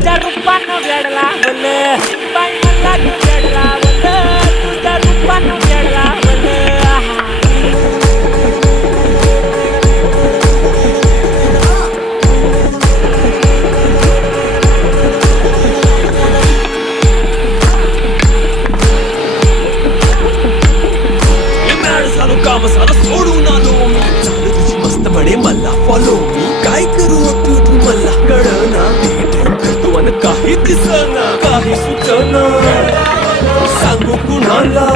तुझ्या रूपानं वेडला बोल बाई मला तू वेडला बोल तुझ्या रूपानं वेडला बोल काम सारं सोडून आलो मी झालं तुझी मस्त म्हणे मला फॉलो मी काय करू तू मला कळना करतो आणि काही दिसना काही सुचना सांगू कुणाला